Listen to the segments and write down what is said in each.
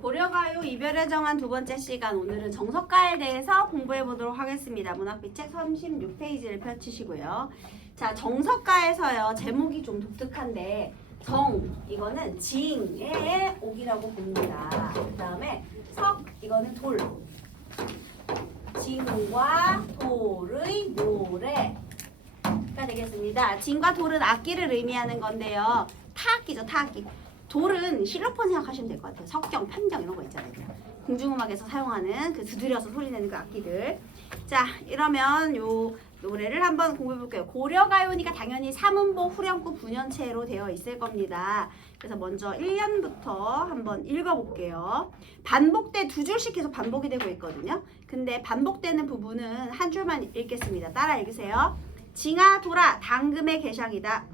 고려가요 이별에 정한 두 번째 시간, 오늘은 정석가에 대해서 공부해 보도록 하겠습니다. 문학비 책 36페이지를 펼치시고요. 자, 정석가에서요, 제목이 좀 독특한데, 이거는 징의 옥이라고 봅니다. 그 다음에 이거는 돌. 징과 돌의 노래가 되겠습니다. 징과 돌은 악기를 의미하는 건데요. 타악기죠, 타악기. 돌은 실로폰 생각하시면 될 것 같아요. 석경, 편경 이런 거 있잖아요. 궁중음악에서 사용하는 그 두드려서 소리내는 그 악기들. 자, 이러면 요 노래를 한번 공부해 볼게요. 고려가요니까 당연히 삼음보 후렴구 분연체로 되어 있을 겁니다. 그래서 먼저 1년부터 한번 읽어볼게요. 반복돼 두 줄씩 계속 반복이 되고 있거든요. 근데 반복되는 부분은 한 줄만 읽겠습니다. 따라 읽으세요. 징아 돌아 당금의 개상이다.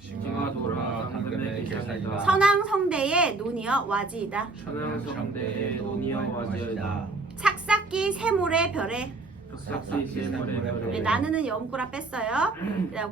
징아 돌아 당근의 개상이다. 선왕성대의 논이여 와지이다. 천왕성대의 논이여 와지이다. 삭삭기 새모래 별에. 삭삭기 새모래 별에. 나는은 염구라 뺐어요.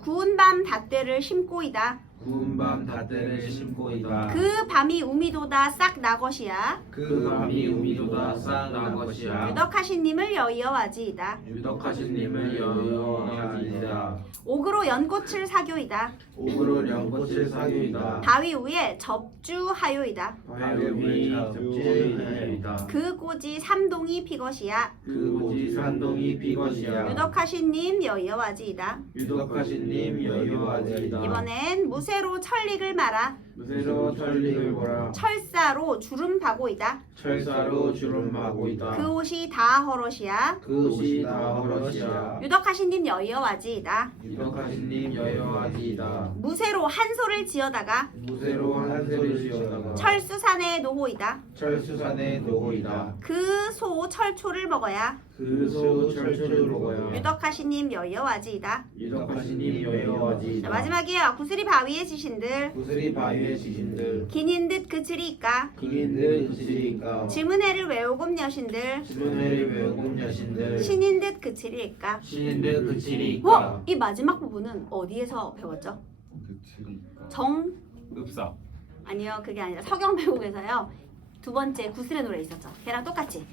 구운 밤 닷대를 심고이다. 구운 밤 닷대를 심고이다. 그 밤이 우미도다 싹 나것이야. 그 밤이 우미도다 싹 나것이야. 유덕하신님을 여의어 와지이다. 유덕하신님을 여여와지이다. 옥으로 연꽃을 사교이다. 옥으로 연꽃을 사교이다. 바위 위에 접주하요이다. 바위 위에 접주하요이다. 그 꼬지 삼동이 피것이야. 그 고지 산동이 피것이야. 유덕하신님 여의어 와지이다. 유덕하신님 여여와지이다. 이번엔 무쇠로 철릭을 말아. 무쇠로 철릭을 보라. 철사로 주름바고이다. 철사로 주름하고이다. 그 옷이 다 헐옷이야. 그 옷이 다 헐옷이야. 유덕하신님 여의어 와지이다. 유덕하신님 여여와지이다. 무쇠로 한소를 지어다가 무쇠로 한세를 지어다가 철수산에 노호이다. 철수산에 놓고이다. 그 소 철초를 먹어야. 그 소 철초를 먹어야. 유덕하신님 여의어 와지이다. 유덕하신님 여여와지이다. 자, 마지막이에요. 구슬이 바위에 지신들. 구슬이 바위에 지신들. 긴인 듯 그칠이까. 기인들 그치리까. 지문회를 외우금 여신들. 지문회를 외우금 여신들. 신인 듯 그칠이까. 신인들 그치리까. 이 마지막 부분은 어디에서 배웠죠? 정 읍사. 아니요, 그게 아니라 서경배국에서요. 두 번째 구슬의 노래 있었죠. 걔랑 똑같이.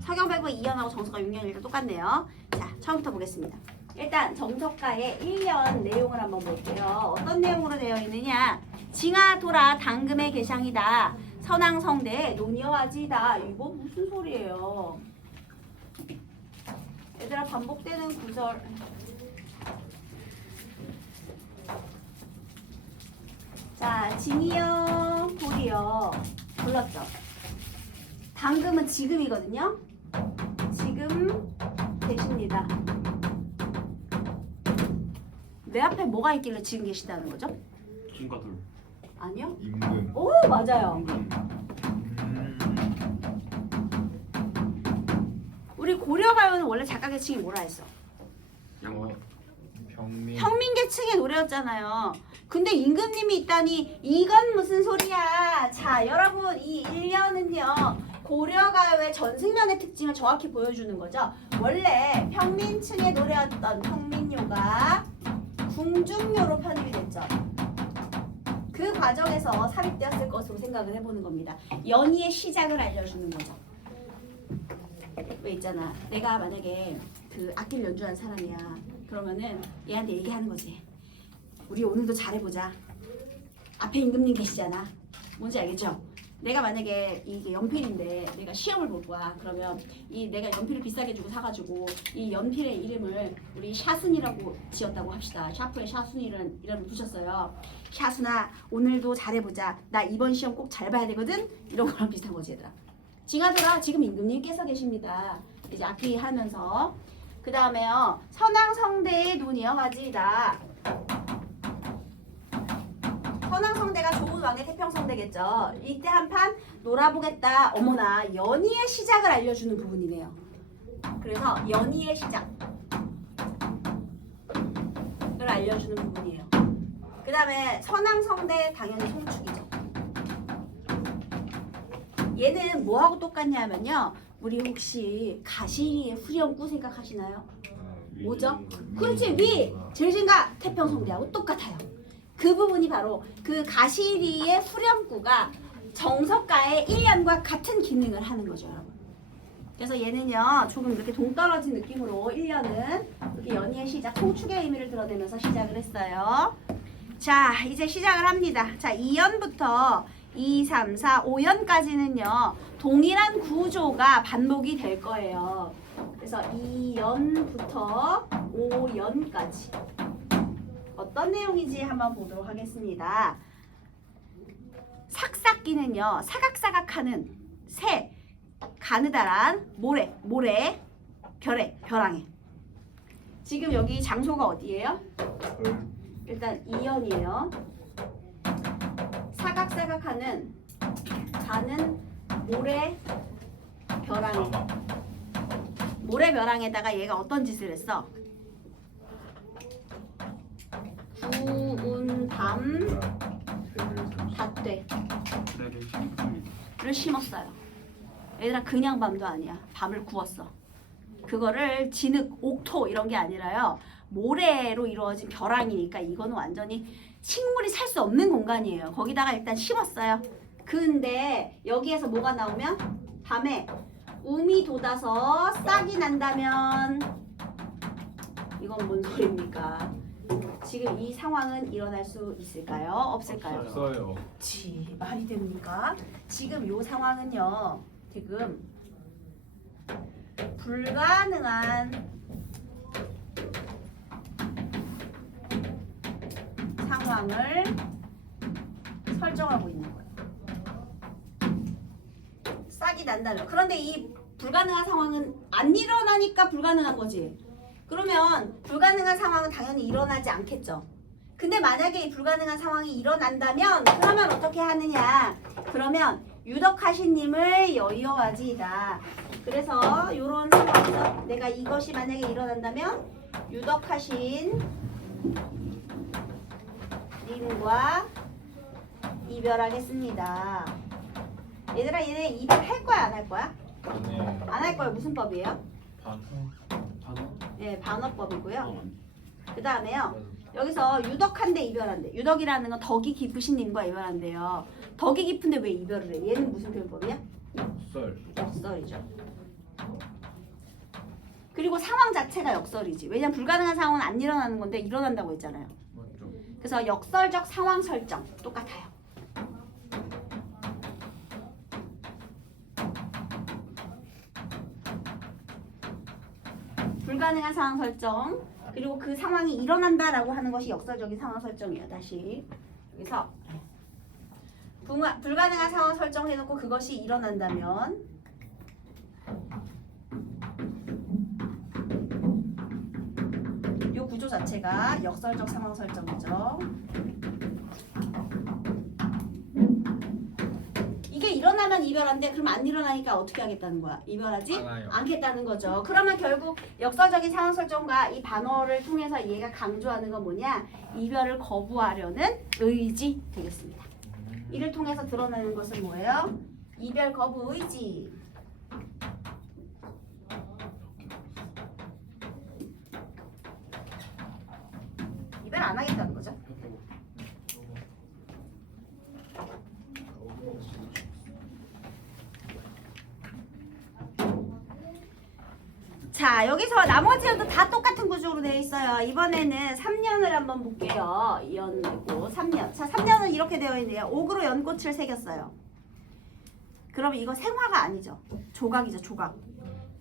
서경배국 2년하고 정석가 6년이랑 똑같네요. 자, 처음부터 보겠습니다. 일단 정석가의 1년 내용을 한번 볼게요. 어떤 내용으로 되어 있느냐? 징아 돌아 당금의 개상이다. 선왕성대 논이어와지다. 이거 무슨 소리예요? 얘들아, 반복되는 구절. 자, 징이요, 돌이요. 불렀죠. 당금은 지금이거든요. 지금 계십니다. 내 앞에 뭐가 있길래 지금 계신다는 거죠? 징과 돌. 아니요. 임금. 오, 맞아요. 우리 고려가요는 원래 작가 계층이 뭐라 했어? 평민. 평민계층의 노래였잖아요. 근데 임금님이 있다니 이건 무슨 소리야. 자, 여러분, 이 1년은요 고려가요의 전승면의 특징을 정확히 보여주는 거죠. 원래 평민층의 노래였던 평민요가 궁중요로 편입이 됐죠. 그 과정에서 삽입되었을 것으로 생각을 해보는 겁니다. 연희의 시작을 알려주는 거죠. 왜 있잖아, 내가 만약에 그 악기를 연주하는 사람이야. 그러면은 얘한테 얘기하는 거지. 우리 오늘도 잘해보자. 앞에 임금님 계시잖아. 뭔지 알겠죠? 내가 만약에 이게 연필인데 내가 시험을 볼 거야. 그러면 이 내가 연필을 비싸게 주고 사가지고 이 연필의 이름을 우리 샤순이라고 지었다고 합시다. 샤프의 샤순이라는 이름을 붙였어요. 샤순아, 오늘도 잘해보자. 나 이번 시험 꼭 잘 봐야 되거든. 이런 거랑 비슷한 거지, 얘들아. 징하더라, 지금 임금님께서 계십니다. 이제 악기 하면서. 그 다음에요, 선왕성대의 논이여 와지이다. 선왕성대가 좋은 왕의 태평성대겠죠. 이때 한판 놀아보겠다. 어머나, 연희의 시작을 알려주는 부분이네요. 그래서 연희의 시작을 알려주는 부분이에요. 그 다음에 선왕성대 당연히 송축이죠. 얘는 뭐하고 똑같냐 하면요, 우리 혹시 가시리의 후렴구 생각하시나요? 뭐죠? 그렇지, 위! 질진가 태평성대하고 똑같아요. 그 부분이 바로 그 가시리의 후렴구가 정석가의 1년과 같은 기능을 하는 거죠, 여러분. 그래서 얘는요 조금 이렇게 동떨어진 느낌으로 1년은 이렇게 연희의 시작, 송축의 의미를 드러내면서 시작을 했어요. 자, 이제 시작을 합니다. 자, 2연부터 2, 3, 4, 5연까지는요 동일한 구조가 반복이 될 거예요. 그래서 2연부터 5연까지 어떤 내용인지 한번 보도록 하겠습니다. 삭삭기는요 사각사각하는 새, 가느다란 모래, 별에, 벼랑에. 지금 여기 장소가 어디예요? 일단 2연이에요. 사각사각하는 가는 모래, 벼랑에. 모래 벼랑에다가 얘가 어떤 짓을 했어? 구운 밤 닷되를 심었어요. 얘들아 그냥 밤도 아니야. 밤을 구웠어. 그거를 진흙, 옥토 이런 게 아니라요. 모래로 이루어진 벼랑이니까 이거는 완전히 식물이 살 수 없는 공간이에요. 거기다가 일단 심었어요. 근데 여기에서 뭐가 나오면 밤에 움이 돋아서 싹이 난다면 이건 뭔 소리입니까? 지금 이 상황은 일어날 수 있을까요? 없을까요? 없어요. 말이 됩니까? 지금 이 상황은요. 지금 불가능한 상황을 설정하고 있는 거예요. 싹이 난다면. 그런데 이 불가능한 상황은 안 일어나니까 불가능한 거지. 그러면 불가능한 상황은 당연히 일어나지 않겠죠. 근데 만약에 이 불가능한 상황이 일어난다면 그러면 어떻게 하느냐? 그러면 유덕하신님을 여의어가지이다. 그래서 이런 상황에서 내가 이것이 만약에 일어난다면 유덕하신 님과 이별하겠습니다. 얘들아 얘네 이별할 거야 안 할 거야? 안 할 거야. 무슨 법이에요? 네, 반어법이고요. 그 다음에요. 여기서 유덕한데 이별한대. 유덕이라는 건 덕이 깊으신 님과 이별한대요. 덕이 깊은데 왜 이별을 해? 얘는 무슨 표현법이야? 역설이죠. 그리고 상황 자체가 역설이지. 왜냐면 불가능한 상황은 안 일어나는 건데 일어난다고 했잖아요. 맞죠. 그래서 역설적 상황 설정 똑같아요. 불가능한 상황 설정 그리고 그 상황이 일어난다라고 하는 것이 역설적인 상황 설정이에요. 다시 여기서 불가능한 상황 설정해놓고 그것이 일어난다면 이 구조 자체가 역설적 상황 설정이죠. 이게 일어나면 이별한데 그럼 안 일어나니까 어떻게 하겠다는 거야? 이별하지 않겠다는 거죠. 그러면 결국 역설적인 상황 설정과 이 반어를 통해서 얘가 강조하는 건 뭐냐? 이별을 거부하려는 의지 되겠습니다. 이를 통해서 드러내는 것은 뭐예요? 이별 거부 의지. 이별 안 하겠다는 거죠. 자, 여기서 나머지도 다 똑같은 구조로 되어 있어요. 이번에는 3년을 한번 볼게요. 연고 3년. 자, 3년은 이렇게 되어 있네요. 옥으로 연꽃을 새겼어요. 그럼 이거 생화가 아니죠. 조각이죠, 조각.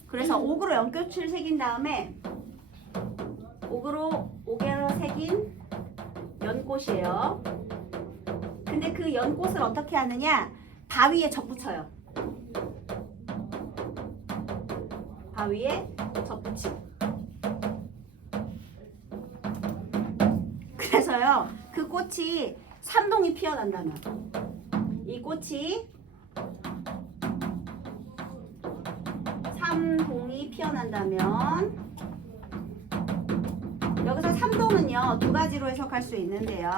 그래서 옥으로 연꽃을 새긴 다음에 옥으로 새긴 연꽃이에요. 근데 그 연꽃을 어떻게 하느냐? 바위에 접붙여요. 바위에 접붙이고. 그래서요, 그 꽃이 3동이 피어난다면, 이 꽃이 3동이 피어난다면, 여기서 3동은요, 두 가지로 해석할 수 있는데요.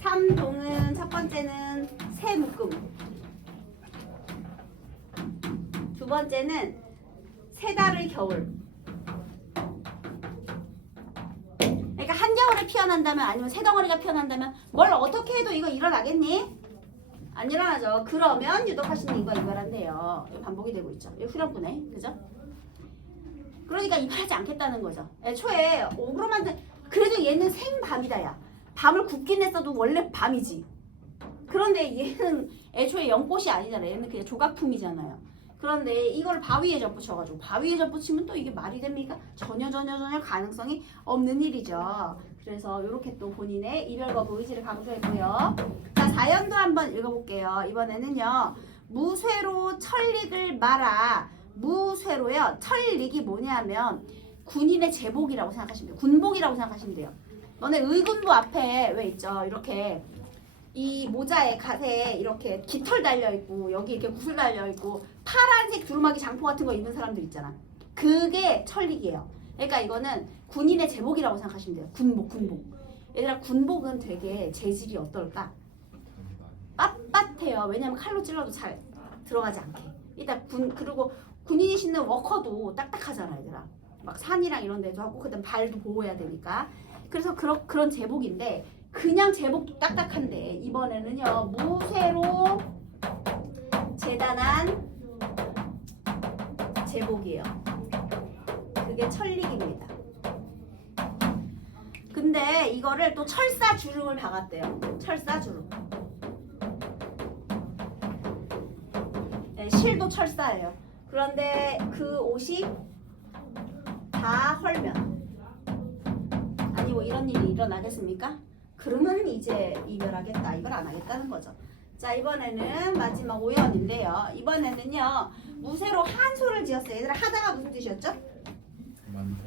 3동은 첫 번째는 새 묶음, 두 번째는 세 달의 겨울. 그러니까 한겨울에 피어난다면 아니면 새 덩어리가 피어난다면 뭘 어떻게 해도 이거 일어나겠니? 안 일어나죠. 그러면 유독하시는 이거 이별한대요. 이거 반복이 되고 있죠. 이거 후렴구네. 그죠? 그러니까 이별하지 않겠다는 거죠. 애초에 옥으로 만든 그래도 얘는 생밤이다 야. 밤을 굽긴 했어도 원래 밤이지. 그런데 얘는 애초에 연꽃이 아니잖아요. 얘는 그냥 조각품이잖아요. 그런데 이걸 바위에 접붙여가지고 바위에 접붙이면 또 이게 말이 됩니까? 전혀 가능성이 없는 일이죠. 그래서 이렇게 또 본인의 이별 거부 의지를 강조했고요. 자, 4연도 한번 읽어볼게요. 이번에는요. 무쇠로 철릭을 말아. 무쇠로요. 철릭이 뭐냐면 군인의 제복이라고 생각하시면 돼요. 군복이라고 생각하시면 돼요. 너네 의군부 앞에 왜 있죠? 이렇게 이 모자에 갓에 이렇게 깃털 달려있고 여기 이렇게 구슬 달려있고 파란색 두루마기 장포 같은 거 입는 사람들 있잖아. 그게 철릭이에요. 그러니까 이거는 군인의 제복이라고 생각하시면 돼요. 군복. 얘들아 군복은 되게 재질이 어떨까? 빳빳해요. 왜냐면 칼로 찔러도 잘 들어가지 않게. 일단 그리고 군인이 신는 워커도 딱딱하잖아 얘들아. 막 산이랑 이런 데도 하고 그다음 발도 보호해야 되니까. 그래서 그런 제복인데 그냥 제복도 딱딱한데 이번에는요 무쇠로 재단한 제복이에요. 그게 철릭입니다. 근데 이거를 또 철사 주름을 박았대요. 철사 주름. 네, 실도 철사예요. 그런데 그 옷이 다 헐면 아니 뭐 이런 일이 일어나겠습니까? 그러면 이제 이별하겠다. 이걸 안 하겠다는 거죠. 자 이번에는 마지막 5연인데요. 이번에는요 무쇠로 한소를 지었어요. 얘들아 하다가 무슨 뜻이었죠?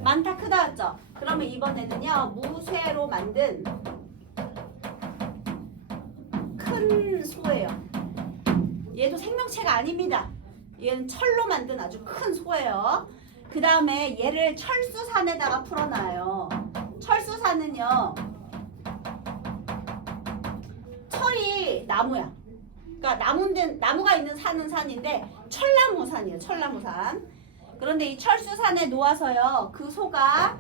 많다 크다 왔죠? 그러면 이번에는요 무쇠로 만든 큰 소예요. 얘도 생명체가 아닙니다. 얘는 철로 만든 아주 큰 소예요. 그 다음에 얘를 철수산에다가 풀어놔요. 철수산은요 철이 나무야. 그러니까 나무가 있는 산은 산인데 철나무산이에요. 철나무산. 그런데 이 철수산에 놓아서요 그 소가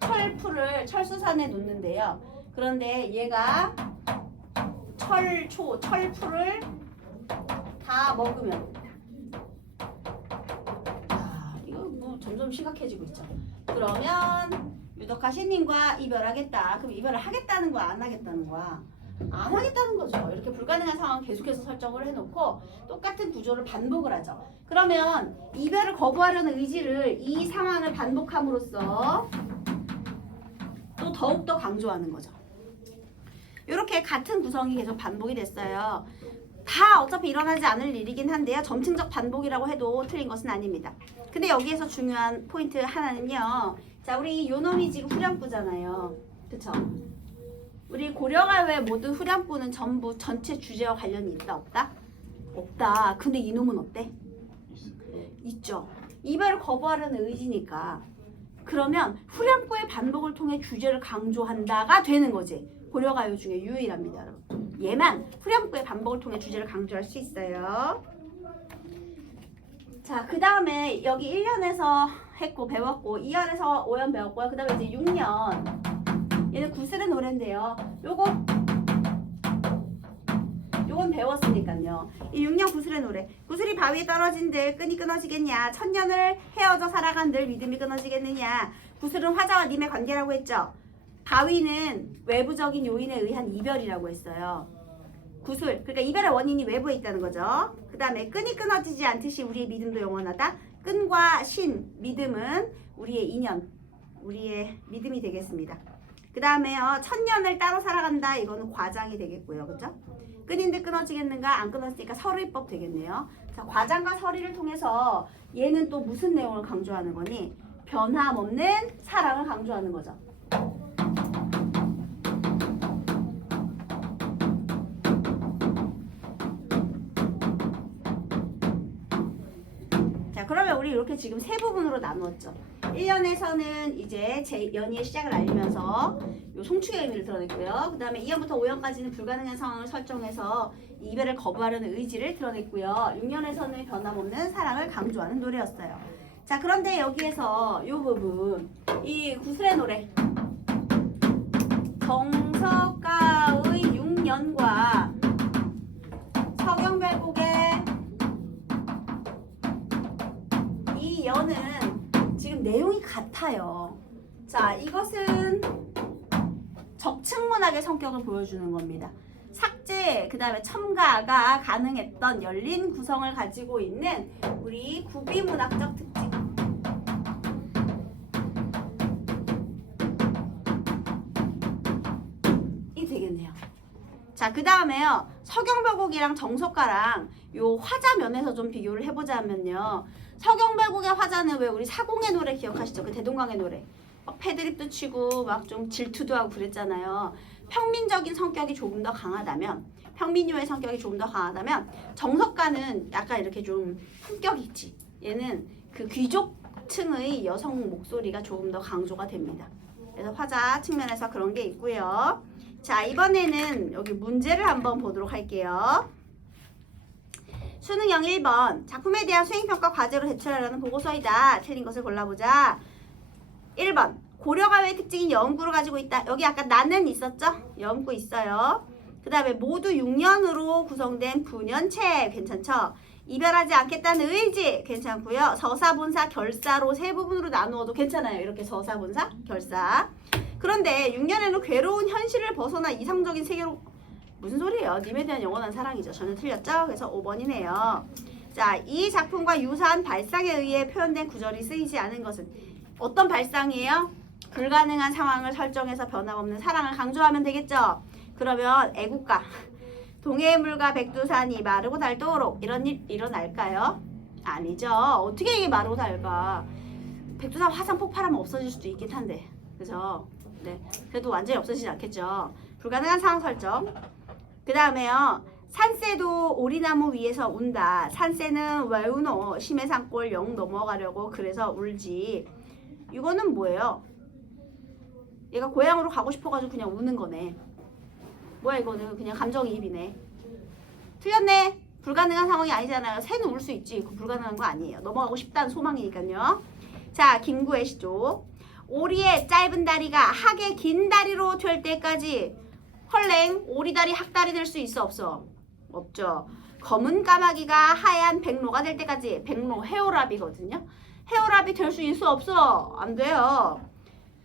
철풀을 철수산에 놓는데요. 그런데 얘가 철풀을 다 먹으면 이거 뭐 점점 심각해지고 있죠. 그러면 유독하신님과 이별하겠다. 그럼 이별을 하겠다는 거야 안 하겠다는 거야? 안 하겠다는 거죠. 이렇게 불가능한 상황 계속해서 설정을 해놓고 똑같은 구조를 반복을 하죠. 그러면 이별을 거부하려는 의지를 이 상황을 반복함으로써 또 더욱더 강조하는 거죠. 이렇게 같은 구성이 계속 반복이 됐어요. 다 어차피 일어나지 않을 일이긴 한데요. 점층적 반복이라고 해도 틀린 것은 아닙니다. 근데 여기에서 중요한 포인트 하나는요. 자, 우리 요놈이 지금 후렴구잖아요. 그쵸? 우리 고려가요의 모든 후렴구는 전부 전체 주제와 관련이 있다 없다? 없다. 근데 이놈은 어때? 있죠. 이별을 거부하려는 의지니까. 그러면 후렴구의 반복을 통해 주제를 강조한다가 되는 거지. 고려가요 중에 유일합니다, 여러분. 얘만 후렴구의 반복을 통해 주제를 강조할 수 있어요. 자, 그 다음에 여기 1년에서 했고 배웠고 2년에서 5년 배웠고요. 그 다음에 이제 6년. 얘는 구슬의 노래인데요. 요건 배웠으니까요. 이 6년 구슬의 노래. 구슬이 바위에 떨어진들 끈이 끊어지겠냐. 천년을 헤어져 살아간들 믿음이 끊어지겠느냐. 구슬은 화자와 님의 관계라고 했죠. 바위는 외부적인 요인에 의한 이별이라고 했어요. 구슬, 그러니까 이별의 원인이 외부에 있다는 거죠. 그 다음에 끈이 끊어지지 않듯이 우리의 믿음도 영원하다. 끈과 신, 믿음은 우리의 인연, 우리의 믿음이 되겠습니다. 그 다음에요, 천년을 따로 살아간다. 이거는 과장이 되겠고요. 그죠? 끈인데 끊어지겠는가? 안 끊어지니까 서리법 되겠네요. 자, 과장과 서리를 통해서 얘는 또 무슨 내용을 강조하는 거니? 변함없는 사랑을 강조하는 거죠. 자, 그러면 우리 이렇게 지금 세 부분으로 나누었죠. 1년에서는 이제 제 연희의 시작을 알리면서 요 송축의 의미를 드러냈고요. 그 다음에 2년부터 5년까지는 불가능한 상황을 설정해서 이별을 거부하려는 의지를 드러냈고요. 6년에서는 변함없는 사랑을 강조하는 노래였어요. 자, 그런데 여기에서 요 부분, 이 구슬의 노래 정석가의 6년과 같아요. 자, 이것은 적층문학의 성격을 보여주는 겁니다. 삭제, 그 다음에 첨가가 가능했던 열린 구성을 가지고 있는 우리 구비문학적 특징. 이 되겠네요. 자, 그 다음에요. 서경별곡이랑 정석가랑 요 화자 면에서 좀 비교를 해보자면요. 서경별곡의 화자는 왜 우리 사공의 노래 기억하시죠? 그 대동강의 노래. 막 패드립도 치고 막 좀 질투도 하고 그랬잖아요. 평민적인 성격이 조금 더 강하다면, 평민요의 성격이 조금 더 강하다면 정석가는 약간 이렇게 좀 품격이 있지. 얘는 그 귀족층의 여성 목소리가 조금 더 강조가 됩니다. 그래서 화자 측면에서 그런 게 있고요. 자, 이번에는 여기 문제를 한번 보도록 할게요. 수능형 1번 작품에 대한 수행평가 과제로 제출하라는 보고서이다. 틀린 것을 골라보자. 1번 고려가요의 특징인 여음구를 가지고 있다. 여기 아까 나는 있었죠? 여음구 있어요. 그 다음에 모두 6년으로 구성된 9년체 괜찮죠? 이별하지 않겠다는 의지 괜찮고요. 서사본사 결사로 세 부분으로 나누어도 괜찮아요. 이렇게 서사본사 결사. 그런데 6년에는 괴로운 현실을 벗어나 이상적인 세계로 무슨 소리예요? 님에 대한 영원한 사랑이죠. 전혀 틀렸죠? 그래서 5번이네요. 자, 이 작품과 유사한 발상에 의해 표현된 구절이 쓰이지 않은 것은 어떤 발상이에요? 불가능한 상황을 설정해서 변함없는 사랑을 강조하면 되겠죠? 그러면 애국가 동해의 물과 백두산이 마르고 닳도록 이런 일 일어날까요? 아니죠. 어떻게 이게 마르고 닳을까? 백두산 화산 폭발하면 없어질 수도 있긴 한데, 그죠? 네, 그래도 완전히 없어지지 않겠죠. 불가능한 상황 설정. 그 다음에요. 산새도 오리나무 위에서 운다. 산새는 왜 우노? 심해산골 영 넘어가려고 그래서 울지. 이거는 뭐예요? 얘가 고향으로 가고 싶어가지고 그냥 우는 거네. 뭐야 이거는 그냥 감정이입이네. 틀렸네. 불가능한 상황이 아니잖아요. 새는 울 수 있지. 그 불가능한 거 아니에요. 넘어가고 싶다는 소망이니까요. 자, 김구애 시조. 오리의 짧은 다리가 학의 긴 다리로 될 때까지 헐랭 오리다리 학다리 될 수 있어 없어? 없죠. 검은 까마귀가 하얀 백로가 될 때까지 백로 헤어랍이거든요. 헤어랍이 될 수 있어 없어? 안 돼요.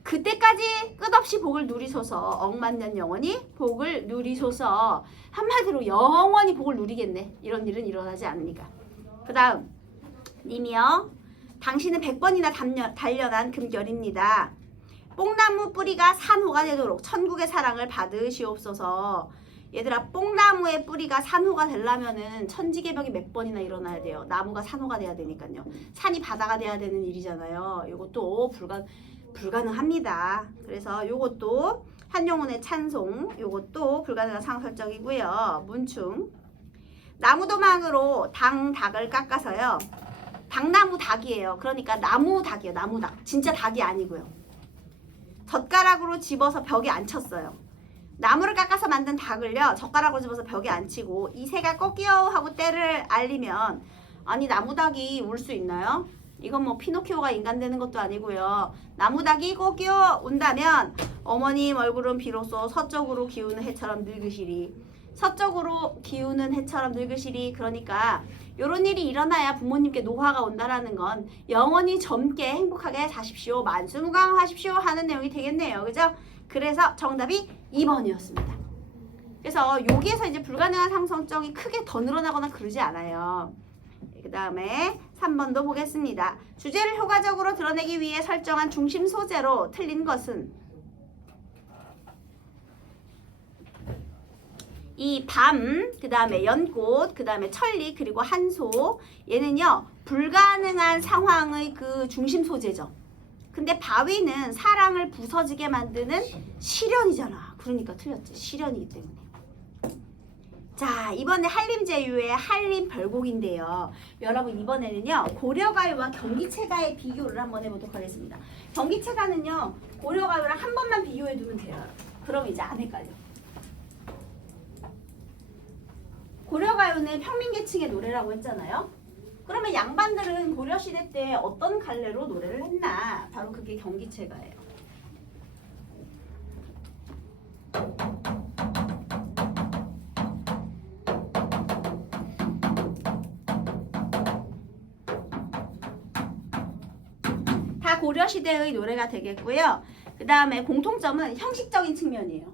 그때까지 끝없이 복을 누리소서. 억만년 영원히 복을 누리소서. 한마디로 영원히 복을 누리겠네. 이런 일은 일어나지 않으니까. 그 다음 님이요. 당신은 100번이나 단련한 금결입니다. 뽕나무 뿌리가 산호가 되도록 천국의 사랑을 받으시옵소서. 얘들아, 뽕나무의 뿌리가 산호가 되려면은 천지개벽이 몇 번이나 일어나야 돼요. 나무가 산호가 돼야 되니까요. 산이 바다가 돼야 되는 일이잖아요. 이것도 불가능합니다. 그래서 요것도 한용운의 찬송, 요것도 불가능한 상황 설정이고요. 문충. 나무도망으로 닭을 깎아서요. 닭나무 닭이에요. 그러니까 나무 닭이에요. 나무 닭. 진짜 닭이 아니고요. 젓가락으로 집어서 벽에 앉혔어요. 나무를 깎아서 만든 닭을요. 젓가락으로 집어서 벽에 앉히고 이 새가 꺾여 하고 때를 알리면 아니 나무 닭이 울 수 있나요? 이건 뭐 피노키오가 인간 되는 것도 아니고요. 나무 닭이 꺾여 운다면 어머님 얼굴은 비로소 서쪽으로 기우는 해처럼 늙으시리. 서쪽으로 기우는 해처럼 늙으시리. 그러니까 이런 일이 일어나야 부모님께 노화가 온다라는 건 영원히 젊게 행복하게 사십시오. 만수무강하십시오 하는 내용이 되겠네요. 그죠? 그래서 정답이 2번이었습니다. 그래서 여기에서 이제 불가능한 상성정이 크게 더 늘어나거나 그러지 않아요. 그 다음에 3번도 보겠습니다. 주제를 효과적으로 드러내기 위해 설정한 중심 소재로 틀린 것은 이 밤, 그 다음에 연꽃, 그 다음에 천리, 그리고 한소. 얘는요, 불가능한 상황의 그 중심 소재죠. 근데 바위는 사랑을 부서지게 만드는 시련이잖아. 그러니까 틀렸지. 시련이기 때문에. 자, 이번에 한림제유의 한림별곡인데요. 여러분 이번에는요, 고려가요와 경기체가의 비교를 한번 해보도록 하겠습니다. 경기체가는요, 고려가요랑 한 번만 비교해두면 돼요. 그럼 이제 안 헷갈려. 고려가요는 평민계층의 노래라고 했잖아요. 그러면 양반들은 고려시대 때 어떤 갈래로 노래를 했나? 바로 그게 경기체가예요. 다 고려시대의 노래가 되겠고요. 그 다음에 공통점은 형식적인 측면이에요.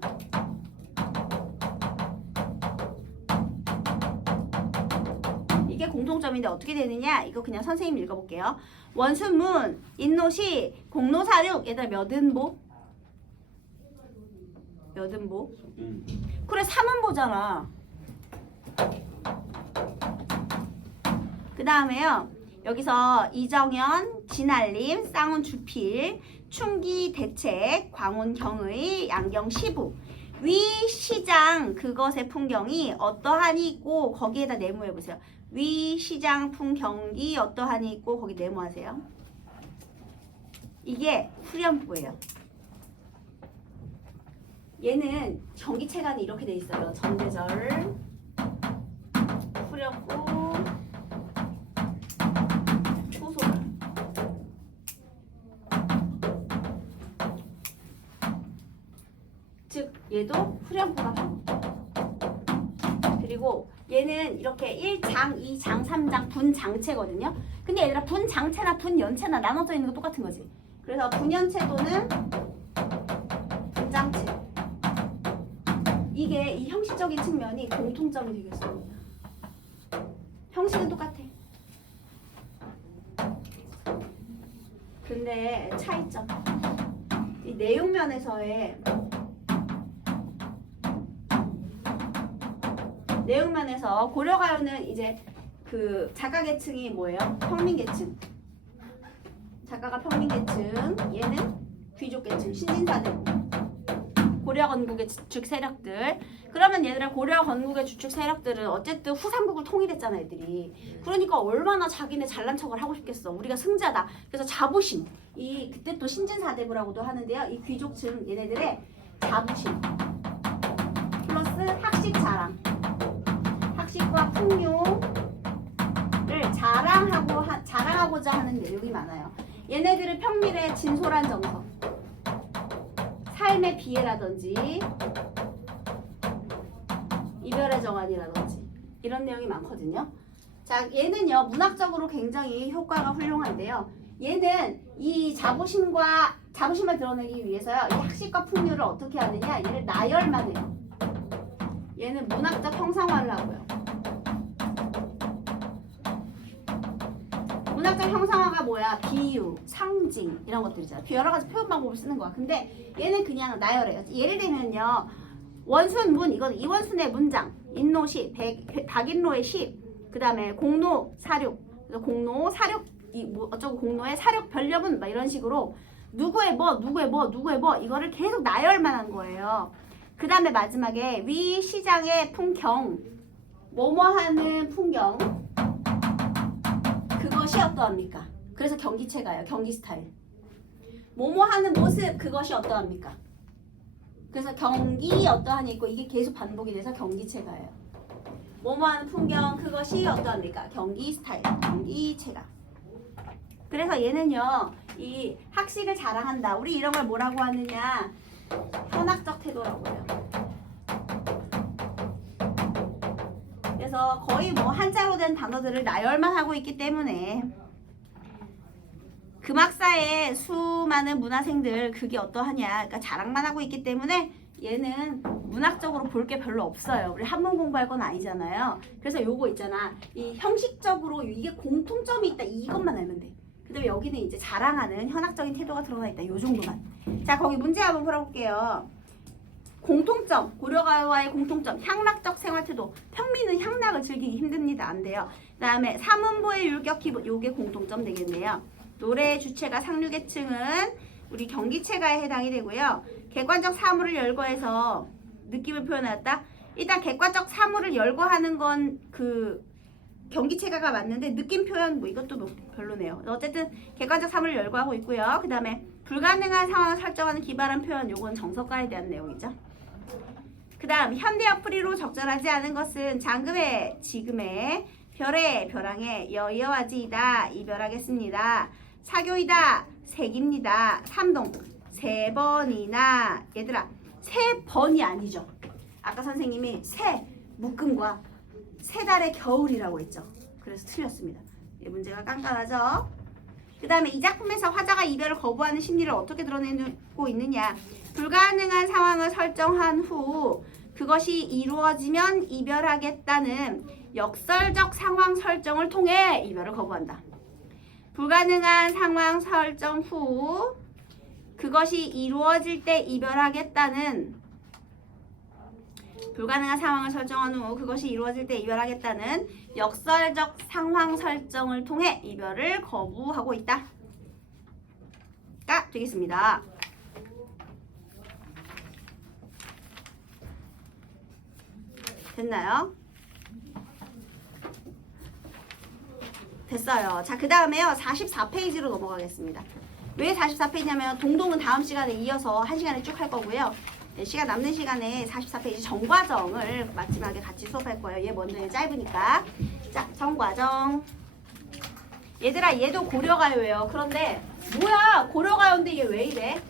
이게 공통점인데 어떻게 되느냐? 이거 그냥 선생님 읽어볼게요. 원순문, 인노시, 공노사륙, 얘들아 몇 음보? 몇 음보? 그래 3음보잖아. 그 다음에요. 여기서 이정현, 진알림, 쌍운 주필, 충기 대책, 광운 경의, 양경 시부. 위 시장 그것의 풍경이 어떠하니 있고 거기에다 네모해보세요. 위 시장 풍경이 어떠하니 있고 거기 네모하세요. 이게 후렴구예요. 얘는 경기체간이 이렇게 돼 있어요. 전대절, 후렴구, 초소절. 즉 얘도 후렴구가 바로. 그리고 얘는 이렇게 1장, 2장, 3장 분장체거든요. 근데 얘들아 분장체나 분연체나 나눠져 있는 거 똑같은 거지. 그래서 분연체 또는 분장체. 이게 이 형식적인 측면이 공통점이 되겠습니다. 형식은 똑같아. 근데 차이점. 이 내용면에서의 내용면에서 고려가요는 이제 그 작가 계층이 뭐예요? 평민계층. 작가가 평민계층, 얘는 귀족계층, 신진사대부. 고려 건국의 주축 세력들. 그러면 얘들아 고려 건국의 주축 세력들은 어쨌든 후삼국을 통일했잖아 애들이. 그러니까 얼마나 자기네 잘난 척을 하고 싶겠어. 우리가 승자다. 그래서 자부심. 이 그때 또 신진사대부라고도 하는데요. 이 귀족층 얘네들의 자부심 플러스 학식 자랑. 학식과 풍요를 자랑하고자 하는 내용이 많아요. 얘네들은 평밀의 진솔한 정서, 삶의 비애라든지 이별의 정환이라든지 이런 내용이 많거든요. 자, 얘는요 문학적으로 굉장히 효과가 훌륭한데요. 얘는 이 자부심을 드러내기 위해서요 이 학식과 풍요를 어떻게 하느냐, 얘를 나열만 해요. 얘는 문학적 형상화를 하고요. 문학적 형상화가 뭐야? 비유, 상징 이런 것들이잖아. 여러 가지 표현 방법을 쓰는 거야. 근데 얘는 그냥 나열해요. 예를 들면요, 원순문 이건 이원순의 문장, 인노시, 박인로의 시, 그 다음에 공노 사륙, 공노 사륙 어쩌고 공노의 사륙 변력은 막 이런 식으로 누구의 뭐 이거를 계속 나열만 한 거예요. 그 다음에 마지막에 위 시장의 풍경, 뭐뭐하는 풍경, 그것이 어떠합니까? 그래서 경기체가예요. 경기 스타일. 뭐뭐하는 모습, 그것이 어떠합니까? 그래서 경기 어떠하니 있고 이게 계속 반복이 돼서 경기체가예요. 뭐뭐하는 풍경, 그것이 어떠합니까? 경기 스타일, 경기체가. 그래서 얘는요, 이 학식을 자랑한다. 우리 이런 걸 뭐라고 하느냐? 현학적 태도라고 해요. 그래서 거의 뭐 한자로 된 단어들을 나열만 하고 있기 때문에 금학사의 수많은 문화생들 그게 어떠하냐, 그러니까 자랑만 하고 있기 때문에 얘는 문학적으로 볼 게 별로 없어요. 우리 한문 공부할 건 아니잖아요. 그래서 요거 있잖아, 이 형식적으로 이게 공통점이 있다, 이것만 알면 돼. 그다음에 여기는 이제 자랑하는 현학적인 태도가 들어가 있다, 요 정도만. 자, 거기 문제 한번 풀어볼게요. 공통점, 고려가요와의 공통점, 향락적 생활태도. 평민은 향락을 즐기기 힘듭니다. 안 돼요. 그 다음에 삼음보의 율격 기본, 요게 공통점 되겠네요. 노래의 주체가 상류계층은 우리 경기체가에 해당이 되고요. 객관적 사물을 열거해서 느낌을 표현하였다. 일단 객관적 사물을 열거하는 건 그 경기체가가 맞는데 느낌 표현 뭐 이것도 뭐 별로네요. 어쨌든 객관적 사물을 열거하고 있고요. 그 다음에 불가능한 상황을 설정하는 기발한 표현, 요건 정석가에 대한 내용이죠. 그 다음 현대어프리로 적절하지 않은 것은 장금의, 지금의, 별의, 벼랑의, 여여하지이다, 이별하겠습니다. 사교이다, 색입니다. 삼동, 세 번이나. 얘들아, 세 번이 아니죠. 아까 선생님이 세 묶음과 세 달의 겨울이라고 했죠. 그래서 틀렸습니다. 이 문제가 깐깐하죠? 그 다음에 이 작품에서 화자가 이별을 거부하는 심리를 어떻게 드러내고 있느냐. 불가능한 상황을 설정한 후 그것이 이루어지면 이별하겠다는 역설적 상황 설정을 통해 이별을 거부한다. 불가능한 상황 설정 후 그것이 이루어질 때 이별하겠다는 불가능한 상황을 설정한 후 그것이 이루어질 때 이별하겠다는 역설적 상황 설정을 통해 이별을 거부하고 있다. 가 되겠습니다. 됐나요? 됐어요. 자, 그 다음에요. 44페이지로 넘어가겠습니다. 왜 44페이지냐면 동동은 다음 시간에 이어서 1시간에 쭉 할 거고요. 네, 시간 남는 시간에 44페이지 정과정을 마지막에 같이 수업할 거예요. 얘 먼저 짧으니까. 자, 정과정. 얘들아, 얘도 고려가요예요. 그런데 뭐야? 고려가요인데 얘 왜 이래?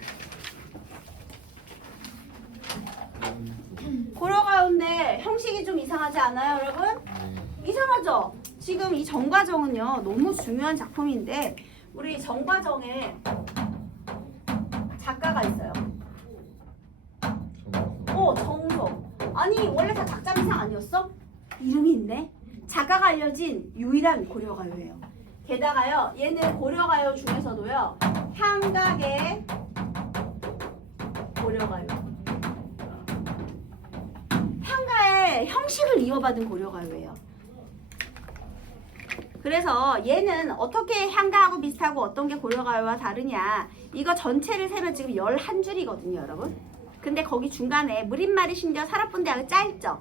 고려가요인데 형식이 좀 이상하지 않아요, 여러분? 이상하죠? 지금 이 정과정은요, 너무 중요한 작품인데 우리 정과정에 작가가 있어요. 정석. 아니, 원래 다 작자미상 아니었어? 이름이 있네? 작가가 알려진 유일한 고려가요예요. 게다가요, 얘는 고려가요 중에서도요, 향각의 고려가요. 향가의 형식을 이어받은 고려가요예요. 그래서 얘는 어떻게 향가하고 비슷하고 어떤 게 고려가요와 다르냐. 이거 전체를 세면 지금 11줄이거든요, 여러분. 근데 거기 중간에 무릿말이 심지어 살아본대하고 짧죠?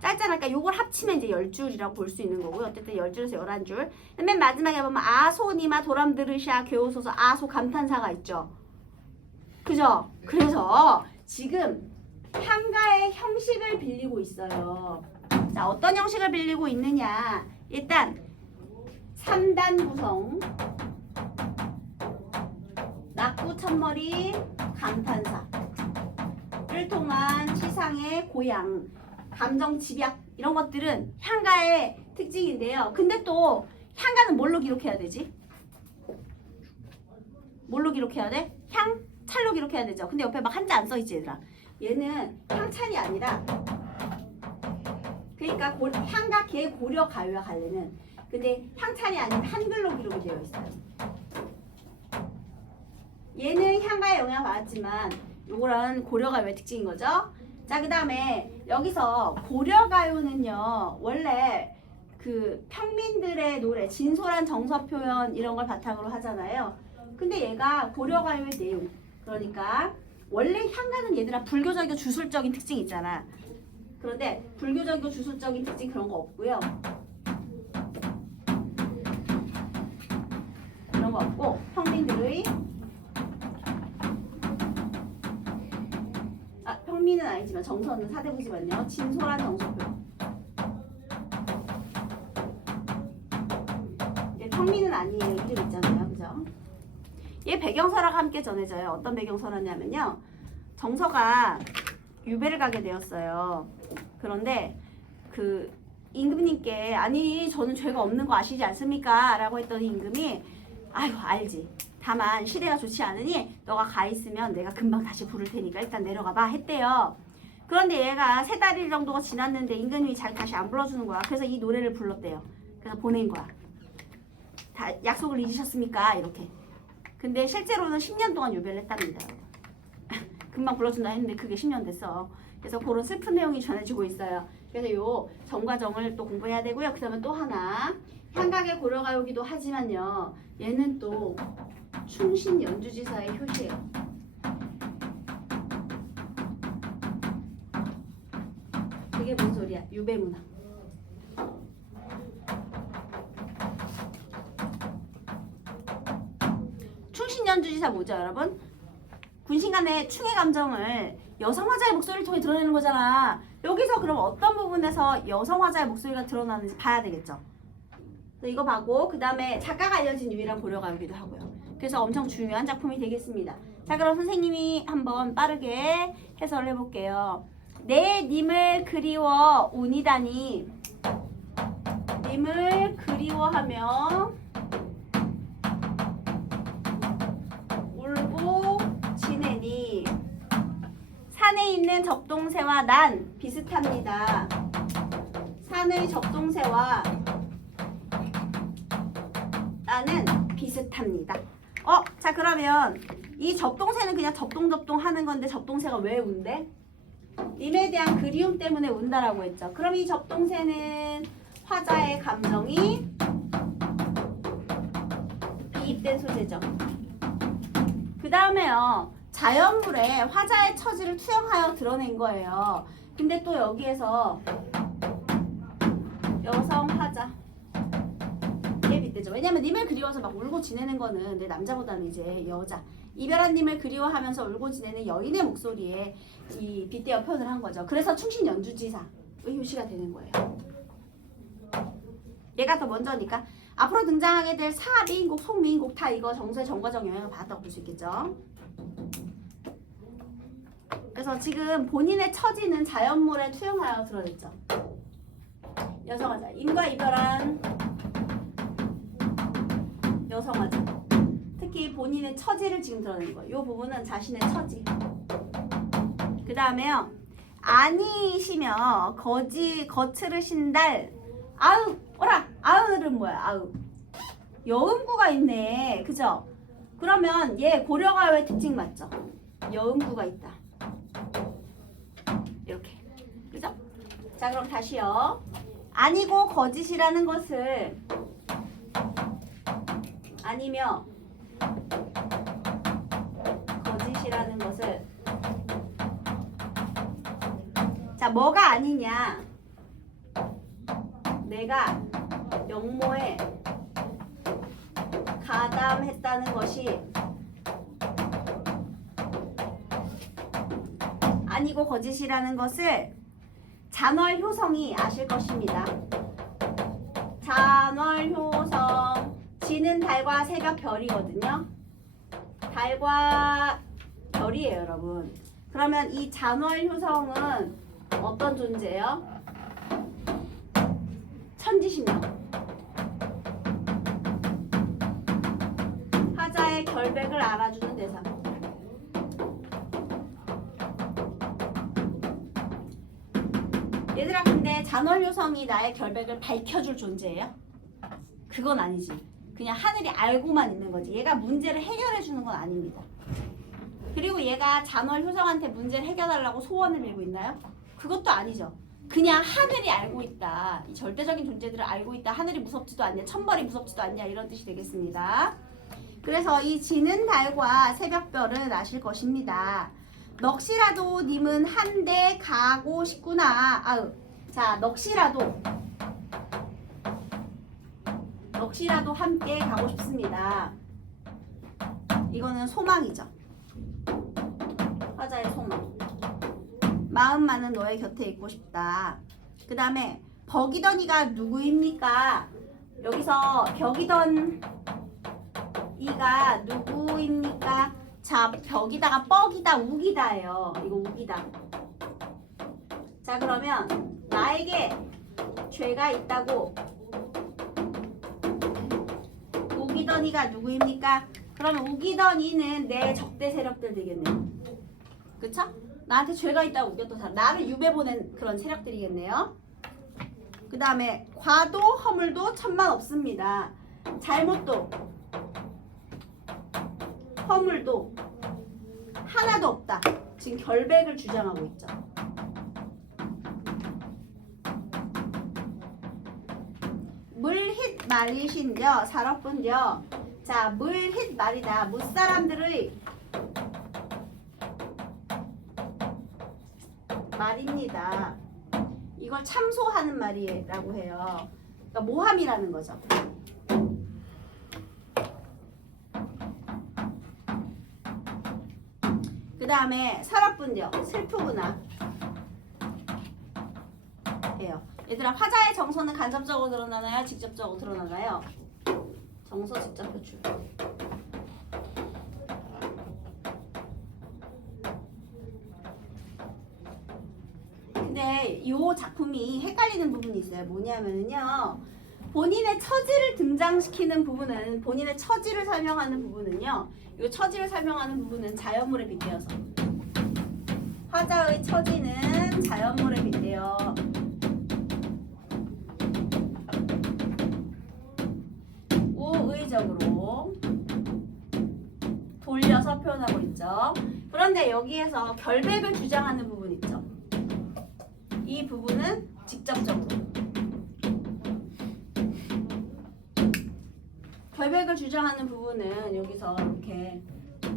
짧잖아. 그러니까 요걸 합치면 이제 10줄이라고 볼 수 있는 거고요. 어쨌든 10줄에서 11줄. 맨 마지막에 보면 아소니마 도람들으샤 교소서 아소 감탄사가 있죠. 그죠? 그래서 지금 향가의 형식을 빌리고 있어요. 자, 어떤 형식을 빌리고 있느냐. 일단 3단 구성, 낙구 첫머리, 감탄사를 통한 시상의 고양, 감정 집약 이런 것들은 향가의 특징인데요. 근데 또 향가는 뭘로 기록해야 되지? 뭘로 기록해야 돼? 향찰로 기록해야 되죠. 근데 옆에 막 한자 안 써있지 얘들아. 얘는 향찰이 아니라 그러니까 향가 개 고려 가요와 갈래는 근데 향찰이 아닌 한글로 기록이 되어 있어요. 얘는 향가의 영향을 받았지만 요거는 고려가요의 특징인 거죠. 자, 그 다음에 여기서 고려가요는요, 원래 그 평민들의 노래, 진솔한 정서 표현 이런 걸 바탕으로 하잖아요. 근데 얘가 고려가요의 내용, 그러니까 원래 향가는 얘들아 불교적이고 주술적인 특징이 있잖아. 그런데 불교적이고 주술적인 특징 그런 거 없고요. 그런 거 없고 평민들의 평민은 아니지만 정서는 사대부지만요. 진솔한 정서 표현. 평민은 아니에요. 이름 있잖아요. 그죠? 얘 배경설화가 함께 전해져요. 어떤 배경설화냐면요. 정서가 유배를 가게 되었어요. 그런데 그 임금님께 아니 저는 죄가 없는 거 아시지 않습니까? 라고 했더니 임금이 아이고 알지. 다만 시대가 좋지 않으니 너가 가 있으면 내가 금방 다시 부를 테니까 일단 내려가 봐 했대요. 그런데 얘가 3달 정도가 지났는데 임금님이 다시 안 불러주는 거야. 그래서 이 노래를 불렀대요. 그래서 보낸 거야. 다 약속을 잊으셨습니까? 이렇게. 근데 실제로는 10년 동안 유배를 했답니다. 금방 불러준다 했는데 그게 10년 됐어. 그래서 그런 슬픈 내용이 전해지고 있어요. 그래서 요 정과정을 또 공부해야 되고요. 그 다음에 또 하나 향각의 고려가요기도 하지만요. 얘는 또 충신 연주지사의 효시예요. 그게 뭔 소리야? 유배문화. 충신 연주지사 뭐죠, 여러분? 군신간의 충의 감정을 여성화자의 목소리를 통해 드러내는 거잖아. 여기서 그럼 어떤 부분에서 여성화자의 목소리가 드러나는지 봐야 되겠죠. 이거 봐고 그 다음에 작가가 알려진 유일한 고려가요기도 하고요. 그래서 엄청 중요한 작품이 되겠습니다. 자, 그럼 선생님이 한번 빠르게 해설을 해볼게요. 내 님을 그리워 운이다니 님을 그리워하며 접동새와 난 비슷합니다. 산의 접동새와 나는 비슷합니다. 자 그러면 이 접동새는 그냥 접동 하는 건데 접동새가 왜 운대? 님에 대한 그리움 때문에 운다라고 했죠. 그럼 이 접동새는 화자의 감정이 비입된 소재죠. 그 다음에요. 자연물에 화자의 처지를 투영하여 드러낸 거예요. 근데 또 여기에서 여성 화자 에 빗대죠. 왜냐면 님을 그리워서 막 울고 지내는 거는 내 남자보다는 이제 여자. 이별한 님을 그리워하면서 울고 지내는 여인의 목소리에 이 빗대어 표현을 한 거죠. 그래서 충신 연주지사의 효시가 되는 거예요. 얘가 더 먼저니까 앞으로 등장하게 될 사미인곡, 송미인곡 다 이거 정서의 정과적 영향을 받았다고 볼 수 있겠죠. 그래서 지금 본인의 처지는 자연물에 투영하여 드러냈죠. 여성화자, 임과 이별한 여성화자. 특히 본인의 처지를 지금 드러낸 거예요. 이 부분은 자신의 처지. 그 다음에요. 아니시며 거칠으신 달. 아우, 어라. 아우는 뭐야? 아우. 여음구가 있네. 그죠? 그러면 얘 고려가요의 특징 맞죠? 여음구가 있다. 이렇게. 그죠? 자, 그럼 다시요. 아니고 거짓이라는 것을 아니며 거짓이라는 것을 자 뭐가 아니냐 내가 영모에 가담했다는 것이 아니고 거짓이라는 것을 잔월효성이 아실 것입니다. 잔월효성 지는 달과 새벽 별이거든요. 달과 별이에요, 여러분. 그러면 이 잔월효성은 어떤 존재예요? 천지신명. 화자의 결백을 알아주는 대상. 얘들아, 근데 잔월효성이 나의 결백을 밝혀줄 존재예요? 그건 아니지. 그냥 하늘이 알고만 있는 거지. 얘가 문제를 해결해 주는 건 아닙니다. 그리고 얘가 잔월효성한테 문제를 해결하려고 소원을 빌고 있나요? 그것도 아니죠. 그냥 하늘이 알고 있다. 이 절대적인 존재들을 알고 있다. 하늘이 무섭지도 않냐. 천벌이 무섭지도 않냐. 이런 뜻이 되겠습니다. 그래서 이 지는 달과 새벽별은 아실 것입니다. 넋이라도 님은 한데 가고 싶구나. 자, 넋이라도 함께 가고 싶습니다. 이거는 소망이죠. 화자의 소망. 마음만은 너의 곁에 있고 싶다. 그 다음에 벅이던 이가 누구입니까? 여기서 벽이던 이가 누구입니까? 자, 벽이다가 뻑이다, 우기다예요. 이거 우기다. 자, 그러면 나에게 죄가 있다고 우기던 이가 누구입니까? 그러면 우기던 이는 내 적대 세력들 되겠네요. 그쵸? 나한테 죄가 있다고 우겼던 사람, 나를 유배 보낸 그런 세력들이겠네요. 그 다음에 과도 허물도 천만 없습니다. 잘못도 허물도 하나도 없다. 지금 결백을 주장하고 있죠. 물힛 말이신겨 살업분겨. 자, 물힛 말이다. 무사람들의 말입니다. 이걸 참소하는 말이라고 해요. 그러니까 모함이라는 거죠. 그 다음에 살업분겨 슬프구나 해요. 얘들아, 화자의 정서는 간접적으로 드러나나요? 직접적으로 드러나나요? 정서 직접 표출. 근데 이 작품이 헷갈리는 부분이 있어요. 뭐냐면요, 본인의 처지를 등장시키는 부분은, 본인의 처지를 설명하는 부분은요, 이 처지를 설명하는 부분은 자연물에 빗대어서 화자의 처지는 자연물에 빗대요. 우의적으로 돌려서 표현하고 있죠. 그런데 여기에서 결백을 주장하는 부분 있죠. 이 부분은 직접적으로 결백을 주장하는 부분은 여기서 이렇게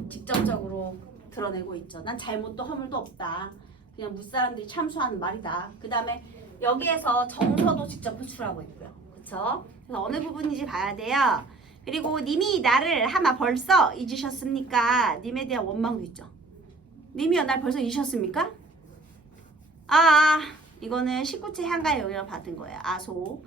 직접적으로 드러내고 있죠. 난 잘못도 허물도 없다. 그냥 무사람들이 참수하는 말이다. 그 다음에 여기에서 정서도 직접 표출하고 있고요. 그쵸? 그래서 어느 부분인지 봐야 돼요. 그리고 님이 나를 하마 벌써 잊으셨습니까? 님에 대한 원망도 있죠. 님이요 날 벌써 잊으셨습니까? 이거는 19체 향가의 영향을 받은 거예요. 아소.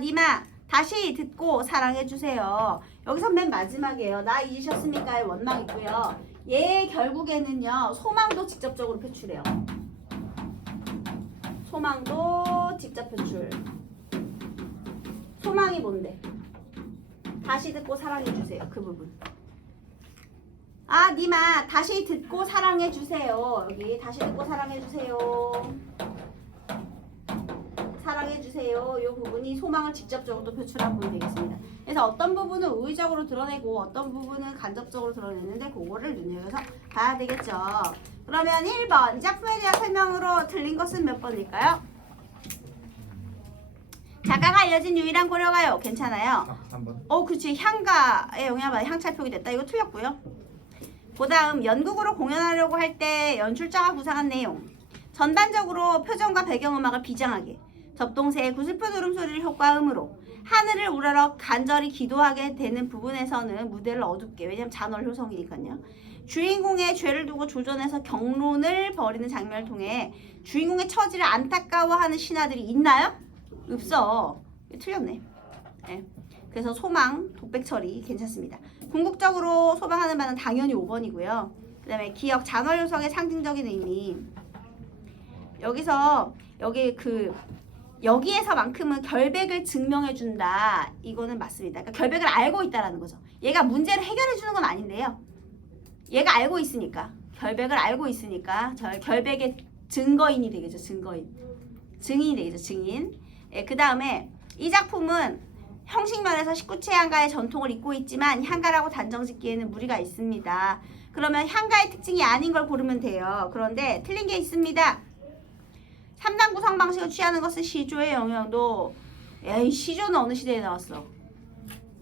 님아 다시 듣고 사랑해주세요. 여기서 맨 마지막이에요. 나 잊으셨습니까의 원망 있고요. 얘 결국에는요 소망도 직접적으로 표출해요. 소망도 직접 표출. 소망이 뭔데? 다시 듣고 사랑해주세요. 그 부분. 님아 다시 듣고 사랑해주세요. 여기 다시 듣고 사랑해주세요. 사랑해주세요. 이 부분이 소망을 직접적으로 표출한 부분이 되겠습니다. 그래서 어떤 부분은 우의적으로 드러내고 어떤 부분은 간접적으로 드러내는데 그거를 눈여겨서 봐야 되겠죠. 그러면 1번 이 작품에 대한 설명으로 틀린 것은 몇 번일까요? 작가가 알려진 유일한 고려가요. 괜찮아요. 3번. 그렇지. 향가의 영향을 받아 향찰표기 됐다. 이거 틀렸고요. 그 다음 연극으로 공연하려고 할 때 연출자가 구상한 내용. 전반적으로 표정과 배경음악을 비장하게 접동새의 구슬픈 울음소리를 효과음으로 하늘을 우러러 간절히 기도하게 되는 부분에서는 무대를 어둡게, 왜냐면 잔월 효성이니까요. 주인공의 죄를 두고 조전해서 경론을 벌이는 장면을 통해 주인공의 처지를 안타까워하는 신하들이 있나요? 없어. 틀렸네. 네. 그래서 소망, 독백 처리 괜찮습니다. 궁극적으로 소망하는 바는 당연히 5번이고요. 그 다음에 기억, 잔월 효성의 상징적인 의미. 여기에서만큼은 결백을 증명해준다. 이거는 맞습니다. 그러니까 결백을 알고 있다라는 거죠. 얘가 문제를 해결해주는 건 아닌데요. 얘가 알고 있으니까. 결백을 알고 있으니까 결백의 증거인이 되겠죠. 증인이 되겠죠. 증인. 그 다음에 이 작품은 형식면에서 19체 향가의 전통을 잇고 있지만 향가라고 단정 짓기에는 무리가 있습니다. 그러면 향가의 특징이 아닌 걸 고르면 돼요. 그런데 틀린 게 있습니다. 3단 구성 방식을 취하는 것은 시조의 영향도. 이 시조는 어느 시대에 나왔어?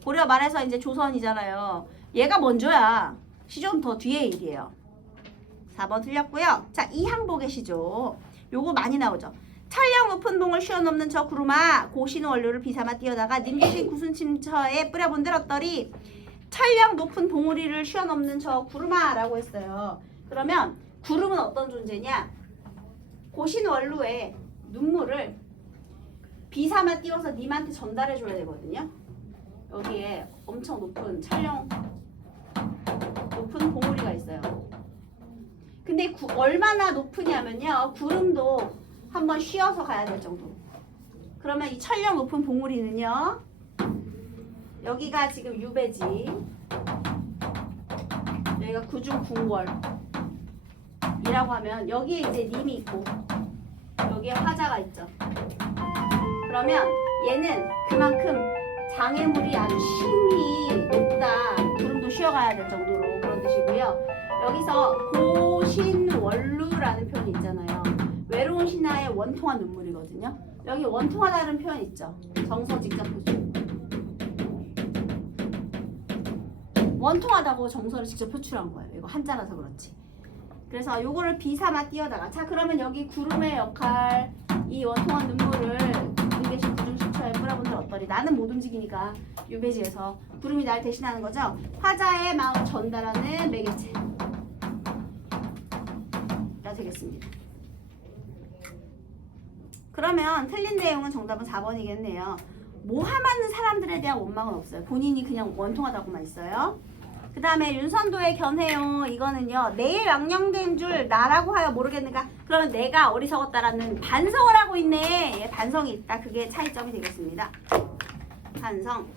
고려 말해서 이제 조선이잖아요. 얘가 먼저야. 시조는 더 뒤의 일이에요. 4번 틀렸고요. 자, 이항복의 시조. 요거 많이 나오죠. 철령 높은 봉을 쉬어넘는 저 구루마 고신 원료를 비삼아 띄어다가 님 계신 구순침처에 뿌려본들 어떠리. 철령 높은 봉우리를 쉬어넘는 저 구루마라고 했어요. 그러면 구름은 어떤 존재냐? 고신 원료에 눈물을 비삼아 띄워서 님한테 전달해 줘야 되거든요. 여기에 엄청 높은 철령 높은 봉우리가 있어요. 근데 얼마나 높으냐면요. 구름도 한번 쉬어서 가야 될 정도. 그러면 이 철령 높은 봉우리는요. 여기가 지금 유배지. 여기가 구중궁궐. 이라고 하면 여기에 이제 님이 있고 여기에 화자가 있죠. 그러면 얘는 그만큼 장애물이 아주 힘이 높다. 구름도 쉬어가야 될 정도로 그런 뜻이고요. 여기서 고신원루라는 표현이 있잖아요. 외로운 신하의 원통한 눈물이거든요. 여기 원통하다는 표현 있죠. 정서 직접 표출. 원통하다고 정서를 직접 표출한 거예요. 이거 한자라서 그렇지. 그래서 요거를 비삼아 띄어다가 자 그러면 여기 구름의 역할 이 원통한 눈물을 님계신 구중신처에 뿌려본들 어떠리. 나는 못 움직이니까 유배지에서 구름이 날 대신하는 거죠. 화자의 마음을 전달하는 매개체가 되겠습니다. 그러면 틀린 내용은 정답은 4번이겠네요. 모함하는 사람들에 대한 원망은 없어요. 본인이 그냥 원통하다고만 있어요. 그 다음에 윤선도의 견해요. 이거는요. 내일 망령된 줄 나라고 하여 모르겠는가. 그러면 내가 어리석었다라는 반성을 하고 있네. 반성이 있다. 그게 차이점이 되겠습니다. 반성.